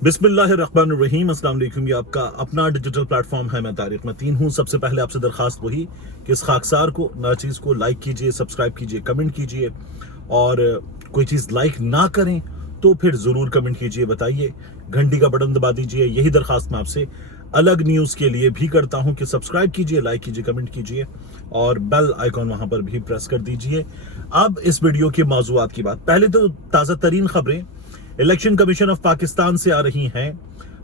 बिस्मिल्लाहिर्रहमानिर्रहीम। अस्सलाम वालेकुम। ये आपका अपना डिजिटल प्लेटफॉर्म है। मैं तारिक मतीन हूँ। सबसे पहले आपसे दरखास्त वही कि इस खाकसार को नाचीज़ को लाइक कीजिए, सब्सक्राइब कीजिए, कमेंट कीजिए, और कोई चीज़ लाइक ना करें तो फिर ज़रूर कमेंट कीजिए, बताइए, घंटी का बटन दबा दीजिए। यही दरखास्त मैं आपसे अलग न्यूज़ के लिए भी करता हूँ कि सब्सक्राइब कीजिए, लाइक कीजिए, कमेंट कीजिए और बेल आइकॉन वहाँ पर भी प्रेस कर दीजिए। अब इस वीडियो के मौज़ूआत की बात। पहले तो ताज़ा तरीन खबरें इलेक्शन कमीशन ऑफ पाकिस्तान से आ रही हैं।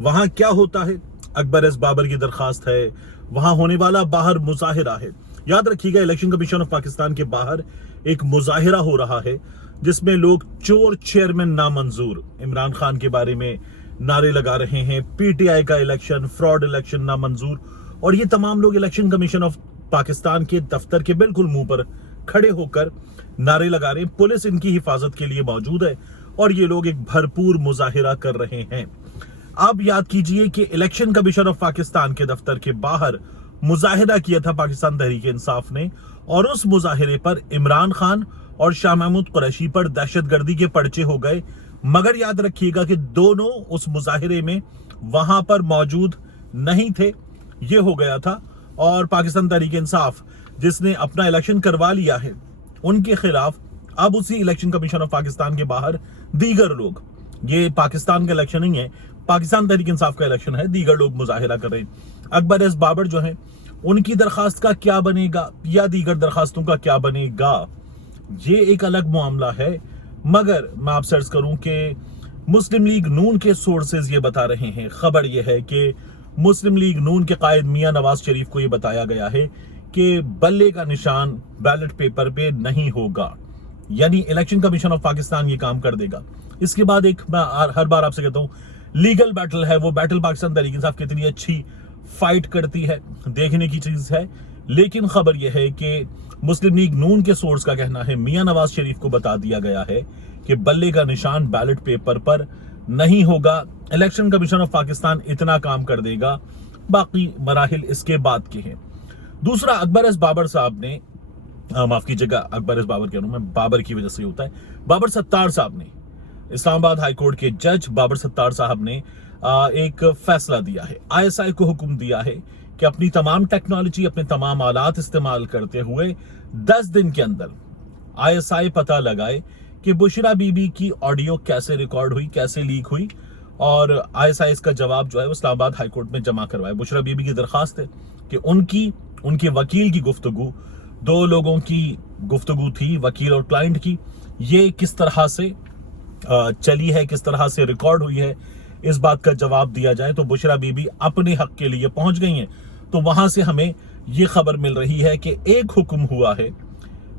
वहां क्या होता है, अकबर एस बाबर की दरखास्त है, वहां होने वाला बाहर मुजाहिरा है। याद रखिएगा, इलेक्शन कमीशन ऑफ पाकिस्तान के बाहर एक मुजाहिरा हो रहा है जिसमें लोग चोर चेयरमैन नामंजूर इमरान खान के बारे में नारे लगा रहे हैं। पीटीआई का इलेक्शन फ्रॉड इलेक्शन नामंजूर, और ये तमाम लोग इलेक्शन कमीशन ऑफ पाकिस्तान के दफ्तर के बिल्कुल मुंह पर खड़े होकर नारे लगा रहे हैं। पुलिस इनकी हिफाजत के लिए मौजूद है और ये लोग एक भरपूर मुजाहिरा कर रहे हैं। अब याद कीजिए कि इलेक्शन कमीशन ऑफ पाकिस्तान के दफ्तर के बाहर मुजाहिरा किया था पाकिस्तान तहरीक इंसाफ ने, और उस मुजाहिरे पर इमरान खान और शाह महमूद कुरैशी पर दहशतगर्दी के पर्चे हो गए। मगर याद रखिएगा कि दोनों उस मुजाहिरे में वहां पर मौजूद नहीं थे। ये हो गया था, और पाकिस्तान तहरीक इंसाफ जिसने अपना इलेक्शन करवा लिया है उनके खिलाफ अब उसी इलेक्शन कमीशन ऑफ पाकिस्तान के बाहर दीगर लोग, ये पाकिस्तान का इलेक्शन नहीं है, पाकिस्तान तहरीक इंसाफ का इलेक्शन है, दीगर लोग मुजाहिरा कर रहे हैं। अकबर एस बाबर जो है उनकी दरखास्त का क्या बनेगा या दीगर दरखास्तों का क्या बनेगा, ये एक अलग मामला है। मगर मैं आपसे अर्ज करूं कि मुस्लिम लीग नून के सोर्सेज ये बता रहे हैं, खबर ये है कि मुस्लिम लीग नून के कायद मियां नवाज शरीफ को ये बताया गया है कि बल्ले का निशान बैलेट पेपर पे नहीं होगा, यानी इलेक्शन कमीशन ऑफ पाकिस्तान ये काम कर देगा। इसके बाद एक मैं हर बार आपसे कहता हूं, लीगल बैटल है, वो बैटल पाकिस्तान तहरीक इंसाफ कितनी अच्छी फाइट करती है, देखने की चीज है। लेकिन खबर यह है कि मुस्लिम लीग नून के सोर्स का कहना है मियां नवाज शरीफ को बता दिया गया है कि बल्ले का निशान बैलेट पेपर पर नहीं होगा। इलेक्शन कमीशन ऑफ पाकिस्तान इतना काम कर देगा, बाकी मराहिल इसके बाद के हैं। दूसरा, अकबर एस बाबर साहब ने, माफ कीजिएगा, अकबर एस बाबर कह रहा हूं मैं, बाबर की वजह से होता है, बाबर सत्तार साहब ने, इस्लामाबाद हाई कोर्ट के जज बाबर सत्तार साहब ने एक फैसला दिया है। आईएसआई को हुक्म दिया है कि अपनी तमाम टेक्नोलॉजी, अपने तमाम आलात इस्तेमाल करते हुए 10 दिन के अंदर आईएसआई पता लगाए कि बुशरा बीबी की ऑडियो कैसे रिकॉर्ड हुई, कैसे लीक हुई, और आईएसआई इसका जवाब जो है वो इस्लामाबाद हाई कोर्ट में जमा करवाए। बुशरा बीबी की दरखास्त है कि उनके वकील की गुफ्तगू, दो लोगों की गुफ्तगू थी, वकील और क्लाइंट की, ये किस तरह से चली है, किस तरह से रिकॉर्ड हुई है, इस बात का जवाब दिया जाए। तो बुशरा बीबी अपने हक के लिए पहुंच गई हैं। तो वहां से हमें ये खबर मिल रही है कि एक हुक्म हुआ है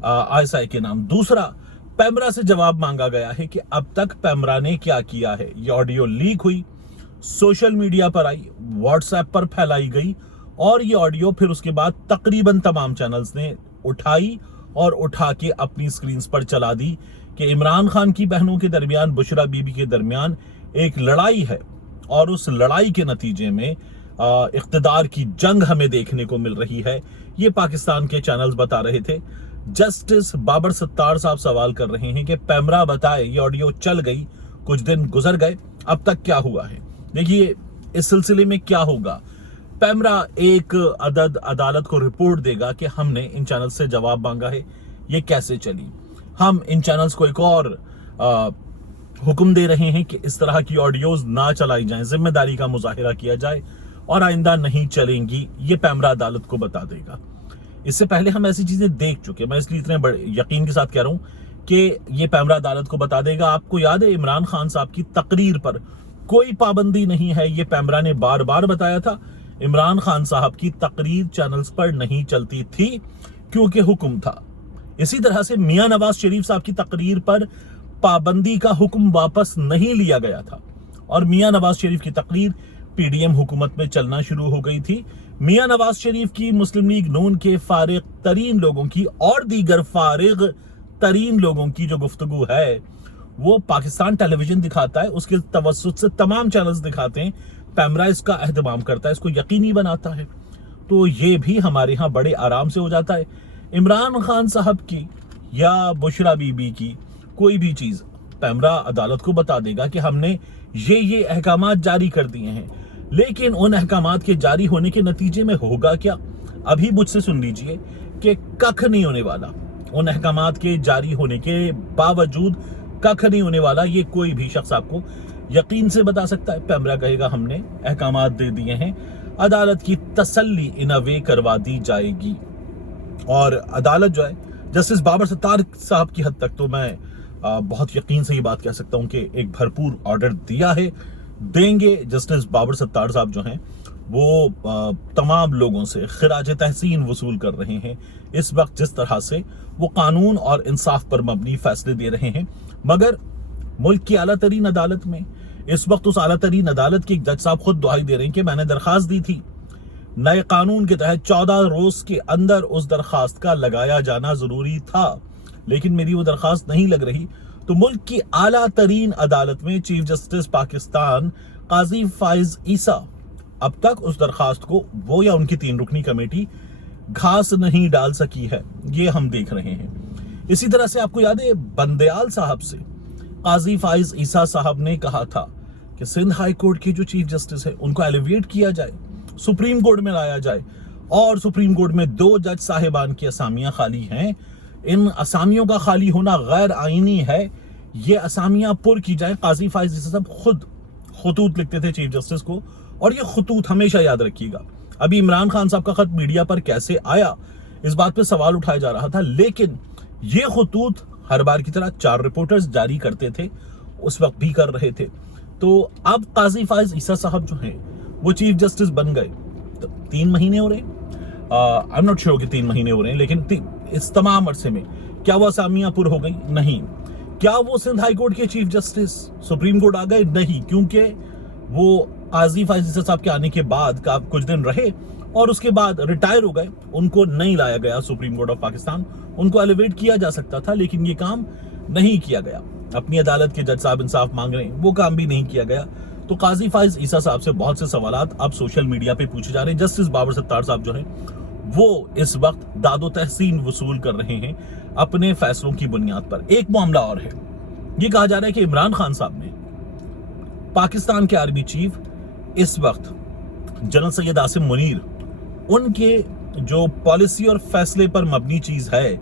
आईएसआई के नाम। दूसरा, पैमरा से जवाब मांगा गया है कि अब तक पैमरा ने क्या किया है। ये ऑडियो लीक हुई, सोशल मीडिया पर आई, व्हाट्सएप पर फैलाई गई, और ये ऑडियो फिर उसके बाद तकरीबन तमाम चैनल्स ने उठाई और उठा के अपनी स्क्रीन्स पर चला दी कि इमरान खान की बहनों के दरमियान, बुशरा बीबी के दरमियान एक लड़ाई है, और उस लड़ाई के नतीजे में इख्तिदार की जंग हमें देखने को मिल रही है। ये पाकिस्तान के चैनल्स बता रहे थे। जस्टिस बाबर सत्तार साहब सवाल कर रहे हैं कि पैमरा बताए, ये ऑडियो चल गई, कुछ दिन गुजर गए, अब तक क्या हुआ है। देखिए, इस सिलसिले में क्या होगा, पैमरा एक अदालत को रिपोर्ट देगा कि हमने इन चैनल से जवाब मांगा है, ये कैसे चली। हम इन चैनल्स को एक और हुक्म दे रहे हैं कि इस तरह की ऑडियोज ना चलाई जाएं, जिम्मेदारी का मुजाहिरा किया जाए और आइंदा नहीं चलेंगी। ये पैमरा अदालत को बता देगा। इससे पहले हम ऐसी चीजें देख चुके, मैं इसलिए इतने बड़े यकीन के साथ कह रहा हूं कि ये पैमरा अदालत को बता देगा। आपको याद है, इमरान खान साहब की तकरीर पर कोई पाबंदी नहीं है, ये पैमरा ने बार बार बताया था। इमरान खान साहब की तकरीर चैनल्स पर नहीं चलती थी क्योंकि हुक्म था। इसी तरह से मियां नवाज शरीफ साहब की तकरीर पर पाबंदी का हुक्म वापस नहीं लिया गया था, और मियां नवाज शरीफ की तकरीर पीडीएम हुकूमत में चलना शुरू हो गई थी। मियां नवाज शरीफ की, मुस्लिम लीग नून के फारिग तरीन लोगों की और दीगर फारिग तरीन लोगों की जो गुफ्तगू है वो पाकिस्तान टेलीविजन दिखाता है, उसके तवस्सुत से तमाम चैनल्स दिखाते हैं। पैमरा इसका एहतमाम करता है, इसको यकीनी बनाता है। तो ये भी हमारे यहाँ बड़े आराम से हो जाता है। इमरान खान साहब की या बुशरा बीबी की कोई भी चीज पैमरा अदालत को बता देगा कि हमने یہ احकामात जारी कर दिए हैं, लेकिन उन अहकामात के जारी होने के नतीजे में होगा क्या? अभी मुझसे सुन लीजिए कि कख नहीं होने वाला। उन अहकामात के जारी होने के बावजूद कख नहीं होने वाला, ये कोई भी शख्स आपको यकीन से बता सकता है। पैमरा कहेगा हमने अहकामात दे दिए हैं, अदालत की तसल्ली इन अ वे करवा दी जाएगी। और अदालत जो है, जस्टिस बाबर सत्तार साहब की हद तक तो मैं बहुत यकीन से ये बात कह सकता हूं कि एक भरपूर ऑर्डर दिया है, देंगे। जस्टिस बाबर सत्तार साहब जो हैं वो तमाम लोगों से खिराज तहसीन वसूल कर रहे हैं इस वक्त, जिस तरह से वो कानून और इंसाफ पर मबनी फैसले दे रहे हैं। मगर मुल्क की आला तरीन अदालत में इस वक्त उस आला तरीन अदालत के जज साहब खुद दुहाई दे रहे हैं कि मैंने दरखास्त दी थी, नए कानून के तहत 14 रोज के अंदर उस दरखास्त का लगाया जाना जरूरी था, लेकिन मेरी वो दरखास्त नहीं लग रही। तो मुल्क की आला तरीन अदालत में चीफ जस्टिस पाकिस्तान काजी फाइज ईसा अब तक उस दरखास्त को वो या उनकी 3 रुकनी कमेटी घास नहीं डाल सकी है, ये हम देख रहे हैं। इसी तरह से आपको याद है बंदयाल साहब से काजी फाइज ईसा साहब ने कहा था कि सिंध हाई कोर्ट के जो चीफ जस्टिस है उनको एलिवेट किया जाए, सुप्रीम कोर्ट में लाया जाए, और सुप्रीम कोर्ट में 2 जज साहिबान की असामियां खाली हैं। इन असामियों का खाली होना गैर आईनी है, ये असामियां पुर की जाए। काजी फाइज ईसा साहब खुद खतूत लिखते थे चीफ जस्टिस को, और ये खतूत हमेशा याद रखिएगा। अभी इमरान खान साहब का खत मीडिया पर कैसे आया, इस बात पे सवाल उठाया जा रहा था, लेकिन ये खतूत हर बार की तरह 4 रिपोर्टर्स जारी करते थे, उस वक्त भी कर रहे थे। तो अब काजी फाइज ईसा साहब जो हैं वो चीफ जस्टिस बन गए, तो 3 महीने हो रहे हैं, आई एम नॉट श्योर कि 3 महीने हो रहे हैं, लेकिन इस तमाम अरसे में क्या वो असामियां पुर हो गई? नहीं। क्या वो सिंध हाई कोर्ट के चीफ जस्टिस सुप्रीम कोर्ट आ गए? नहीं, क्योंकि वो काजी फाइज ईसा साहब के आने के बाद का कुछ दिन रहे और उसके बाद रिटायर हो गए, उनको नहीं लाया गया सुप्रीम कोर्ट ऑफ पाकिस्तान। उनको एलिवेट किया जा सकता था, लेकिन ये काम नहीं किया गया। अपनी अदालत के जज साहब इंसाफ मांग रहे हैं, वो काम भी नहीं किया गया। तो काजी फाइज ईसा साहब से बहुत से सवालात अब सोशल मीडिया पे पूछे जा रहे हैं। जस्टिस बाबर सत्तार साहब जो हैं वो इस वक्त दादो तहसीन वसूल कर रहे हैं अपने फैसलों की बुनियाद पर। एक मामला और है, ये कहा जा रहा है कि इमरान खान साहब ने पाकिस्तान के आर्मी चीफ इस वक्त जनरल सैयद आसिम मुनीर, उनके जो पॉलिसी और फैसले पर मबनी चीज है,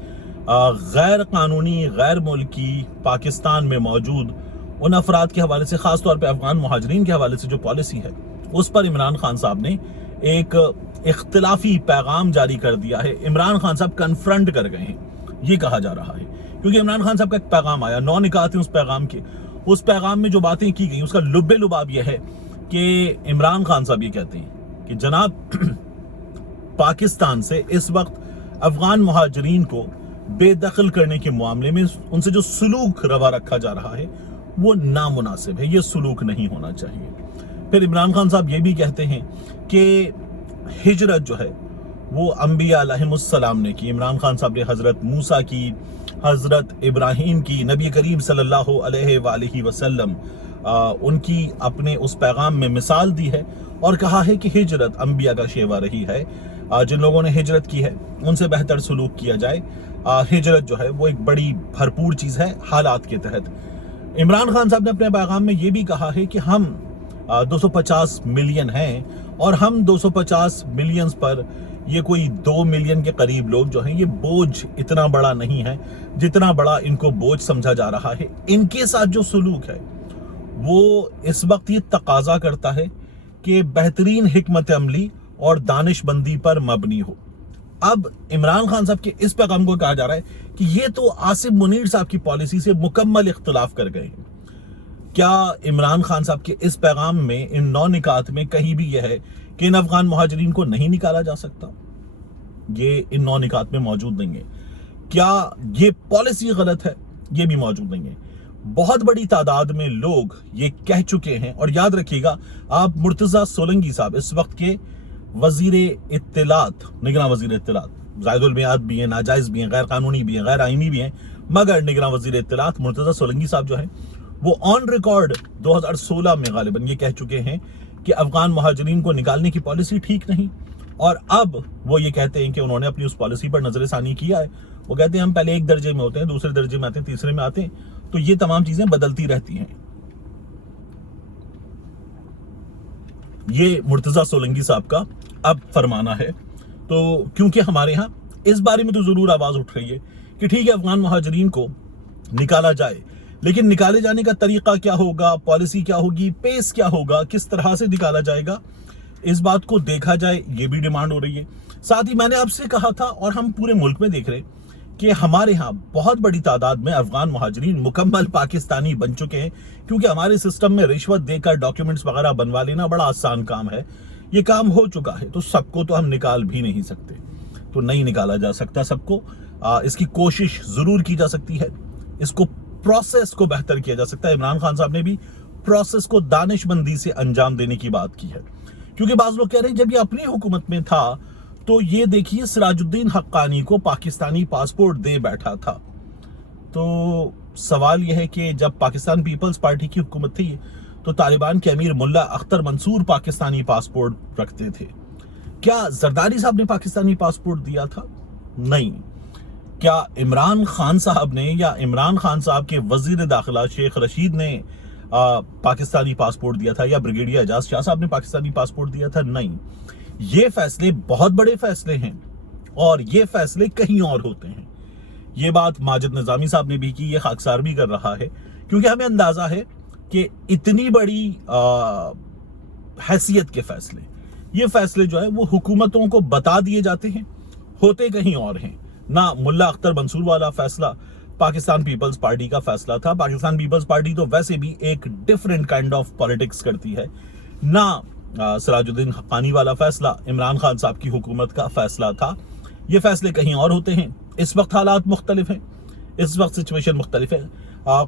गैर कानूनी गैर मुल्की पाकिस्तान में मौजूद उन अफराद के हवाले से, खासतौर पे अफगान मुहाजिरीन के हवाले से जो पॉलिसी है, उस पर इमरान खान साहब ने एक इख्तिलाफी पैगाम जारी कर दिया है। इमरान खान साहब कन्फ्रंट कर गए हैं, ये कहा जा रहा है, क्योंकि इमरान खान साहब का एक पैगाम आया, 9 निकात हैं उस पैगाम के। उस पैगाम में जो बातें की गई उसका लुब्बे लुबाब यह है कि इमरान खान साहब ये कहते हैं कि जनाब पाकिस्तान से इस वक्त अफगान मुहाजिरीन को बेदखल करने के मामले में उनसे जो सुलूक रवा रखा जा रहा है वो नामुनासिब है, ये सुलूक नहीं होना चाहिए। फिर इमरान खान साहब ये भी कहते हैं कि हिजरत जो है वो अंबिया अलैहिमुस्सलाम ने की। इमरान खान साहब ने हजरत मूसा की, हजरत इब्राहीम की, नबी करीम सल्लल्लाहु अलैहि वसल्लम उनकी अपने उस पैगाम में मिसाल दी है और कहा है कि हिजरत अंबिया का शेवा रही है। जिन लोगों ने हिजरत की है उनसे बेहतर सुलूक किया जाए। हिजरत जो है वो एक बड़ी भरपूर चीज है हालात के तहत। इमरान खान साहब ने अपने पैगाम में ये भी कहा है कि हम 250 मिलियन हैं और हम 250 मिलियन पर ये कोई 2 मिलियन के करीब लोग जो हैं, ये बोझ इतना बड़ा नहीं है जितना बड़ा इनको बोझ समझा जा रहा है। इनके साथ जो सुलूक है वो इस वक्त ये तकाजा करता है कि बेहतरीन हिकमत अमली और दानिशमंदी पर मबनी हो। अब इमरान खान साहब के इस पैगाम को कहा जा रहा है कि ये तो आसिम मुनीर साहब की पॉलिसी से मुकम्मल इख्तिलाफ कर गए हैं। क्या इमरान खान साहब के इस पैगाम में, इन 9 निकात में कहीं भी यह है कि इन अफगान मुहाजिरीन को नहीं निकाला जा सकता? ये इन 9 निकात में मौजूद नहीं है। क्या ये पॉलिसी गलत है? ये भी मौजूद नहीं है। बहुत बड़ी तादाद में लोग ये कह चुके हैं। और याद रखिएगा, आप मुर्तजा सोलंकी साहब इस वक्त के वजीरे इत्तिलात, निगरान वजीर इत्तिलात, जायदुल मियाद भी हैं, नाजायज भी हैं, गैर कानूनी भी हैं, गैर आईनी भी हैं, मगर निगरान वजीर इत्तिलात मुर्तजा सोलंकी साहब जो हैं वो ऑन रिकॉर्ड 2016 में गालिबन ये कह चुके हैं कि अफगान मुहाजिरीन को निकालने की पॉलिसी ठीक नहीं। और अब वो ये कहते हैं कि उन्होंने अपनी उस पॉलिसी पर नजरसानी किया है। वो कहते हैं हम पहले एक दर्जे में होते हैं, 2रे दर्जे में आते हैं, 3रे में आते हैं। तो ये तमाम चीजें बदलती रहती हैं। یہ مرتضیٰ سولنگی صاحب کا اب فرمانا ہے. تو کیونکہ ہمارے ہاں اس بارے میں تو ضرور آواز اٹھ رہی ہے کہ ٹھیک ہے افغان مہاجرین کو نکالا جائے، لیکن نکالے جانے کا طریقہ کیا ہوگا، پالیسی کیا ہوگی، پیس کیا ہوگا، کس طرح سے نکالا جائے گا، اس بات کو دیکھا جائے، یہ بھی ڈیمانڈ ہو رہی ہے. ساتھ ہی میں نے آپ سے کہا تھا اور ہم پورے ملک میں دیکھ رہے کہ ہمارے ہاں بہت بڑی تعداد میں افغان مہاجرین مکمل پاکستانی بن چکے ہیں، کیونکہ ہمارے سسٹم میں رشوت دے کر ڈاکیومنٹس وغیرہ بنوا لینا بڑا آسان کام ہے. یہ کام ہو چکا ہے تو سب کو تو ہم نکال بھی نہیں سکتے، تو نہیں نکالا جا سکتا سب کو. اس کی کوشش ضرور کی جا سکتی ہے، اس کو پروسیس کو بہتر کیا جا سکتا ہے. عمران خان صاحب نے بھی پروسیس کو دانش مندی سے انجام دینے کی بات کی ہے، کیونکہ بعض لوگ کہہ رہے ہیں جب یہ اپنی حکومت میں تھا تو یہ دیکھیے سراج الدین حقانی کو پاکستانی پاسپورٹ دے بیٹھا تھا. تو سوال یہ ہے کہ جب پاکستان پیپلز پارٹی کی حکومت تھی تو طالبان کے امیر ملا اختر منصور پاکستانی پاسپورٹ رکھتے تھے. کیا زرداری صاحب نے پاکستانی پاسپورٹ دیا تھا؟ نہیں. کیا عمران خان صاحب نے یا عمران خان صاحب کے وزیر داخلہ شیخ رشید نے پاکستانی پاسپورٹ دیا تھا، یا بریگیڈیئر اعجاز شاہ صاحب نے پاکستانی پاسپورٹ دیا تھا؟ نہیں. یہ فیصلے بہت بڑے فیصلے ہیں اور یہ فیصلے کہیں اور ہوتے ہیں. یہ بات ماجد نظامی صاحب نے بھی کی، یہ خاکسار بھی کر رہا ہے، کیونکہ ہمیں اندازہ ہے کہ اتنی بڑی حیثیت کے فیصلے، یہ فیصلے جو ہے وہ حکومتوں کو بتا دیے جاتے ہیں، ہوتے کہیں اور ہیں. نہ ملا اختر منصور والا فیصلہ پاکستان پیپلز پارٹی کا فیصلہ تھا. پاکستان پیپلز پارٹی تو ویسے بھی ایک ڈیفرنٹ کائنڈ آف پالیٹکس کرتی ہے. نہ سراج الدین حقانی والا فیصلہ عمران خان صاحب کی حکومت کا فیصلہ تھا. یہ فیصلے کہیں اور ہوتے ہیں. اس وقت حالات مختلف ہیں، اس وقت سچویشن مختلف ہے.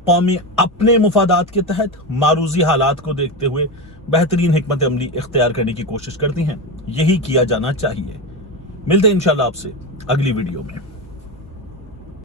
قومی اپنے مفادات کے تحت معروضی حالات کو دیکھتے ہوئے بہترین حکمت عملی اختیار کرنے کی کوشش کرتی ہیں. یہی کیا جانا چاہیے. ملتے ہیں انشاءاللہ آپ سے اگلی ویڈیو میں.